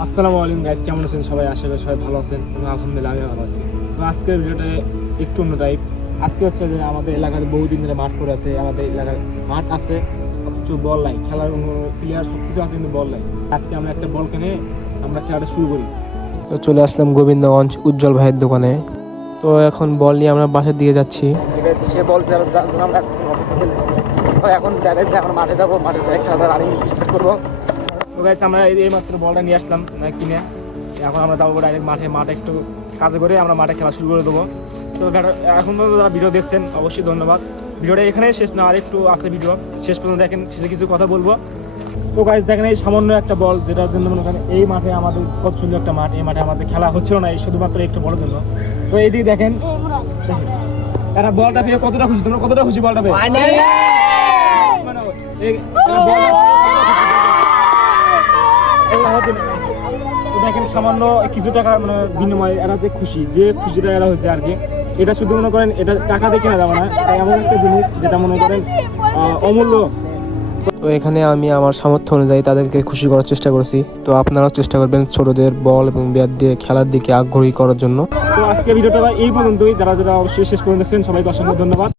আসসালামু আলাইকুম গাইস কেমন আছেন সবাই আশা করি সবাই ভালো আছেন আলহামদুলিল্লাহ আমি ভালো আছি তো আজকের ভিডিওটা একটু অন্য টাইপ আজকে হচ্ছে যে আমাদের এলাকাতে বহুদিন ধরে মাঠ পড়ে আছে আমাদের এলাকার মাঠ আছে অথচ বল নাই খেলার প্লেয়ার সব কিছু আছে কিন্তু বল নাই আজকে আমরা একটা বল কিনে আমরা খেলাটা শুরু করি তো চলে আসলাম গোবিন্দগঞ্জ উজ্জ্বল ভাইয়ের দোকানে তো এখন বল নিয়ে আমরা বাসার দিকে যাচ্ছি সে বল আমরা এখন মাঠে যাব মাঠে যাই খেলাটা রানিং স্টার্ট করব তো গাইছে আমরা এই এই মাত্র বলটা নিয়ে আসলাম কিনে। এখন আমরা যাব ডাইরেক্ট মাঠে। মাঠে একটু কাজ করে আমরা মাঠে খেলা শুরু করে দেবো। তো এখন পর্যন্ত যারা ভিডিও দেখছেন অবশ্যই ধন্যবাদ। ভিডিওটা এখানেই শেষ না আর একটু আছে ভিডিও শেষ পর্যন্ত দেখেন শেষে কিছু কথা বলব। তো গাইজ দেখেন এই সামান্য একটা বল যেটার জন্য মনে করেন এই মাঠে আমাদের কত সুন্দর একটা মাঠ। এই মাঠে আমাদের খেলা হচ্ছিল না এই শুধুমাত্র একটু বড় জন্য। তো এইদিকে দেখেন দেখেন। এরা বলটা পেয়ে কতটা খুশি? তোমরা কতটা খুশি বলটা পেয়ে? এই- বলটা- এই। তো দেখেন সামান্য কিছু টাকা মানে বিনিময়ে এরা যে খুশি যে খুশিটা এরা হয়েছে আর কি। এটা শুধু মনে করেন এটা টাকা দিয়ে কেনা যাবে না এটা এমন একটা জিনিস যেটা মনে করেন অমূল্য। তো এখানে আমি আমার সামর্থ্য অনুযায়ী তাদেরকে খুশি করার চেষ্টা করেছি। তো আপনারাও চেষ্টা করবেন ছোটদের বল এবং ব্যাট দিয়ে খেলার দিকে আগ্রহী করার জন্য। তো আজকে ভিডিওটা এই পর্যন্তই। যারা যারা অবশ্যই শেষ পর্যন্ত দেখছেন সবাইকে অসংখ্য ধন্যবাদ।